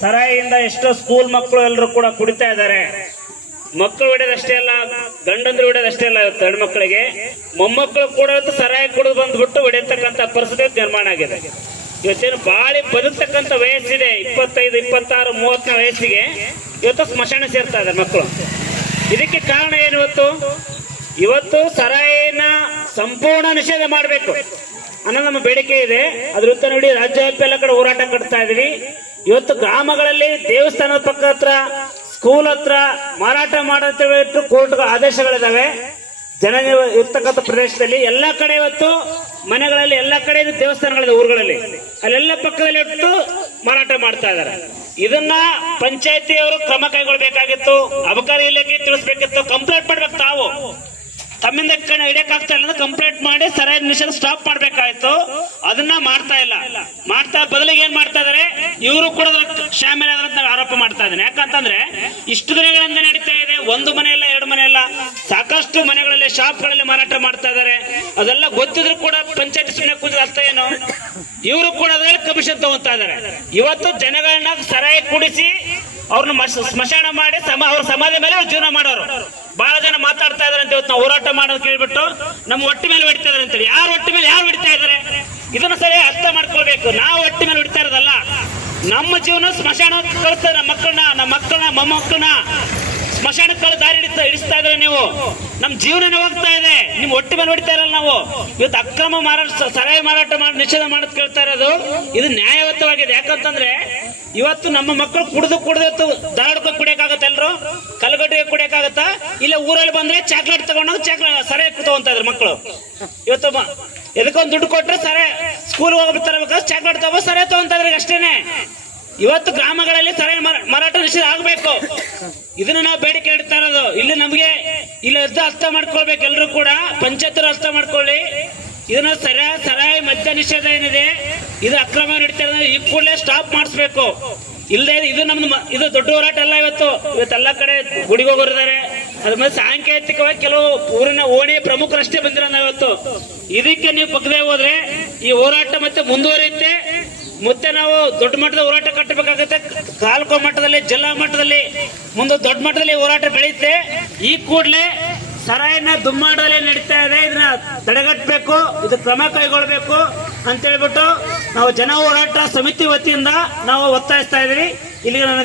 ಸರಾಯಿಯಿಂದ ಎಷ್ಟೋ ಸ್ಕೂಲ್ ಮಕ್ಕಳು ಎಲ್ಲರೂ ಕೂಡ ಕುಡಿತಾ ಇದ್ದಾರೆ. ಮಕ್ಕಳು ಹಿಡಿಯೋದಷ್ಟೇ ಅಲ್ಲ, ಗಂಡಂದ್ರು ಹಿಡಿಯೋದಷ್ಟೇ ಅಲ್ಲ, ಇವತ್ತು ಹೆಣ್ಮಕ್ಳಿಗೆ ಮೊಮ್ಮಕ್ಕಳು ಕೂಡ ಇವತ್ತು ಸರಾಯಿ ಕುಡಿದು ಬಂದ್ಬಿಟ್ಟು ಹೊಡೆಯತಕ್ಕಂಥ ಪರಿಸ್ಥಿತಿ ನಿರ್ಮಾಣ ಆಗಿದೆ. ಇವತ್ತೇನು ಬಾಳಿ ಬದುಕ್ತಕ್ಕಂಥ ವಯಸ್ಸಿದೆ, 25, 26, 30ನೇ ವಯಸ್ಸಿಗೆ ಇವತ್ತು ಸ್ಮಶಾನ ಸೇರ್ತಾ ಇದ್ದಾರೆ ಮಕ್ಕಳು. ಇದಕ್ಕೆ ಕಾರಣ ಏನು? ಇವತ್ತು ಸರಾಯಿನ ಸಂಪೂರ್ಣ ನಿಷೇಧ ಮಾಡಬೇಕು ಅನ್ನೋ ನಮ್ಮ ಬೇಡಿಕೆ ಇದೆ. ಅದ್ರ ವಿರುದ್ಧ ನೋಡಿ ರಾಜ್ಯವ್ಯಾಪಿ ಎಲ್ಲ ಕಡೆ ಹೋರಾಟ ಕಟ್ತಾ ಇದೀವಿ. ಇವತ್ತು ಗ್ರಾಮಗಳಲ್ಲಿ ದೇವಸ್ಥಾನದ ಪಕ್ಕ ಹತ್ರ, ಸ್ಕೂಲ್ ಹತ್ರ ಮಾರಾಟ ಮಾಡಂತ ಕೋರ್ಟ್ ಆದೇಶಗಳಿದಾವೆ. ಜನ ಇರ್ತಕ್ಕಂಥ ಪ್ರದೇಶದಲ್ಲಿ ಎಲ್ಲಾ ಕಡೆ ಇವತ್ತು ಮನೆಗಳಲ್ಲಿ ಎಲ್ಲಾ ಕಡೆ ದೇವಸ್ಥಾನಗಳಿದೆ, ಊರುಗಳಲ್ಲಿ ಅಲ್ಲೆಲ್ಲ ಪಕ್ಕದಲ್ಲಿ ಇಟ್ಟು ಮಾರಾಟ ಮಾಡ್ತಾ ಇದ್ದಾರೆ. ಇದನ್ನ ಪಂಚಾಯತಿಯವರು ಕ್ರಮ ಕೈಗೊಳ್ಳಬೇಕಾಗಿತ್ತು, ಅಬಕಾರಿ ಇಲಾಖೆ ತಿಳಿಸ್ಬೇಕಿತ್ತು, ಕಂಪ್ಲೇಂಟ್ ಮಾಡ್ಬೇಕು. ತಾವು ತಮ್ಮಿಂದ ಹಿಡಿಯಕ್ಕಾಗ್ತಾ ಇಲ್ಲ, ಕಂಪ್ಲೇಂಟ್ ಮಾಡಿ ಸರಾಯಿ ನಿಷೇಧ ಸ್ಟಾಪ್ ಮಾಡ್ಬೇಕಾಯ್ತು. ಅದನ್ನ ಮಾಡ್ತಾ ಇಲ್ಲ. ಬದಲಿಗೆ ಏನ್ ಮಾಡ್ತಾ ಇದಾರೆ, ಇವರು ಕೂಡ ಶಾಮೀಲ್ ಅಂತ ಆರೋಪ ಮಾಡ್ತಾ ಇದ್ದಾನೆ. ಯಾಕಂತಂದ್ರೆ ಇಷ್ಟು ದಿನಗಳಿಂದ ನಡೀತಾ ಇದೆ, ಒಂದು ಮನೆ ಇಲ್ಲ, ಎರಡು ಮನೆ ಇಲ್ಲ, ಸಾಕಷ್ಟು ಮನೆಗಳಲ್ಲಿ, ಶಾಪ್ಗಳಲ್ಲಿ ಮಾರಾಟ ಮಾಡ್ತಾ ಇದಾರೆ. ಅದೆಲ್ಲ ಗೊತ್ತಿದ್ರು ಕೂಡ ಪಂಚಾಯತ್ ಸುಮ್ಮನೆ ಕೂತಿದ ಅರ್ಥ ಏನು? ಇವರು ಕೂಡ ಅದರಲ್ಲಿ ಕಮಿಷನ್ ತಗೊಂತಾ ಇದಾರೆ. ಇವತ್ತು ಜನಗಳನ್ನ ಸರಾಯಿ ಕುಡಿಸಿ ಅವ್ರನ್ನ ಸ್ಮಶಾನ ಮಾಡಿ ಅವ್ರ ಸಮಾಧಿ ಮೇಲೆ ಜೀವನ ಮಾಡೋರು ಬಹಳ ಜನ ಮಾತಾಡ್ತಾ ಇದಾರೆ ಅಂತ ಇವತ್ತು ನಾವು ಹೋರಾಟ ಮಾಡೋದು ಕೇಳ್ಬಿಟ್ಟು ನಮ್ಮ ಹೊಟ್ಟೆ ಮೇಲೆ ಹೊಡಿತಾ ಇದಾರೆ ಅಂತೇಳಿ. ಯಾರು ಹೊಟ್ಟೆ ಮೇಲೆ ಯಾರು ಹೊಡಿತಾ ಇದಾರೆ ಇದನ್ನ ಸರಿ ಅರ್ಥ ಮಾಡ್ಕೊಳ್ಬೇಕು. ನಾವು ಹೊಟ್ಟೆ ಮೇಲೆ ಹೊಡಿತಾ ಇರೋದಲ್ಲ, ನಮ್ಮ ಜೀವನ ಸ್ಮಶಾನ ಕಳಿಸ್ತಾರೆ. ನಮ್ಮ ಮಕ್ಕಳನ್ನ ಮೊಮ್ಮಕ್ಕಳನ್ನ ಸ್ಮಶಾನಕ್ಕೆ ದಾರಿ ಹಿಡಿಸ್ತಾ ಇದ್ರೆ ನೀವು. ನಮ್ಮ ಜೀವನನೇ ಹೋಗ್ತಾ ಇದೆ, ನಿಮ್ ಹೊಟ್ಟೆ ಮೇಲೆ ಹೊಡಿತಾ ಇರಲ್ಲ. ನಾವು ಇವತ್ತು ಅಕ್ರಮ ಸರಾಯಿ ಮಾರಾಟ ಮಾಡಿ ನಿಷೇಧ ಮಾಡೋದು ಕೇಳ್ತಾ ಇರೋದು ಇದು ನ್ಯಾಯಯುತವಾಗಿದೆ. ಯಾಕಂತಂದ್ರೆ ಇವತ್ತು ನಮ್ಮ ಮಕ್ಕಳು ಕುಡಿದು ಇವತ್ತು ದಾಡ್ಕೊಂಡು ಕುಡಿಯಕ್ಕಾಗತ್ತ, ಎಲ್ರು ಕಲ್ಗಟ್ಟಿಗೆ ಕುಡಿಯಕ್ಕಾಗತ್ತಾ? ಇಲ್ಲ ಊರಲ್ಲಿ ಬಂದ್ರೆ ಚಾಕ್ಲೇಟ್ ತಗೊಂಡಾಗ ಸರಾಯಿ ತಗೊಂತ ಇದ್ರು ಮಕ್ಕಳು. ಇವತ್ತು ಎದಕ್ಕೊಂದು ದುಡ್ಡು ಕೊಟ್ರೆ ಸರಾಯಿ ಸ್ಕೂಲ್ ಹೋಗ್ಬಿಡ್ತಾರೆ, ಚಾಕ್ಲೇಟ್ ತಗೋ ಸರಾಯಿ ತಗೊಂತ ಇದ್ರೆ ಅಷ್ಟೇನೆ. ಇವತ್ತು ಗ್ರಾಮಗಳಲ್ಲಿ ಸರಾಯಿ ಮಾರಾಟ ನಿಷೇಧ ಆಗ್ಬೇಕು. ಇದನ್ನ ನಾವು ಬೇಡಿಕೆ ಇಡ್ತಾ ಇರೋದು. ಇಲ್ಲಿ ನಮಗೆ ಇಲ್ಲ ಅರ್ಥ ಮಾಡ್ಕೊಳ್ಬೇಕು, ಎಲ್ರು ಕೂಡ ಪಂಚಾಯತ್ ಅರ್ಥ ಮಾಡ್ಕೊಳ್ಳಿ. ಇದನ್ನ ಸರಾಯಿ ಮದ್ಯ ನಿಷೇಧ ಏನಿದೆ ಇದು ಅಕ್ರಮ ನಡೀತಾ ಇರೋದು ಈ ಕೂಡಲೇ ಸ್ಟಾಪ್ ಮಾಡಿಸ್ಬೇಕು. ಇಲ್ಲದೆ ಇದು ಇದು ದೊಡ್ಡ ಹೋರಾಟ ಅಲ್ಲ. ಇವತ್ತೆಲ್ಲ ಕಡೆ ಗುಡಿಗೆ ಹೋಗೋರಿದ್ದಾರೆ. ಅದ್ರ ಮೇಲೆ ಸಾಂಕೇತಿಕವಾಗಿ ಕೆಲವು ಊರಿನ ಓಣಿ ಪ್ರಮುಖರಷ್ಟೇ ಬಂದಿರೋ ಇವತ್ತು. ಇದಕ್ಕೆ ನೀವು ಪಕ್ಕದೇ ಹೋದ್ರೆ ಈ ಹೋರಾಟ ಮತ್ತೆ ಮುಂದುವರಿಯುತ್ತೆ. ಮತ್ತೆ ನಾವು ದೊಡ್ಡ ಮಟ್ಟದ ಹೋರಾಟ ಕಟ್ಟಬೇಕಾಗುತ್ತೆ. ತಾಲೂಕು ಮಟ್ಟದಲ್ಲಿ, ಜಿಲ್ಲಾ ಮಟ್ಟದಲ್ಲಿ, ಮುಂದೆ ದೊಡ್ಡ ಮಟ್ಟದಲ್ಲಿ ಹೋರಾಟ ಬೆಳೆಯುತ್ತೆ. ಈ ಕೂಡಲೇ ಸರಾಯಿನ ದುಮ್ಮಾಡಲೇ ನಡೀತಾ ಇದೆ, ಇದನ್ನ ತಡೆಗಟ್ಟಬೇಕು, ಇದು ಕ್ರಮ ಕೈಗೊಳ್ಳಬೇಕು ಅಂತ ಹೇಳ್ಬಿಟ್ಟು ನಾವು ಜನ ಹೋರಾಟ ಸಮಿತಿ ವತಿಯಿಂದ ನಾವು ಒತ್ತಾಯಿಸ್ತಾ ಇದೀವಿ. ಇಲ್ಲಿಗೆ ನನ್ನ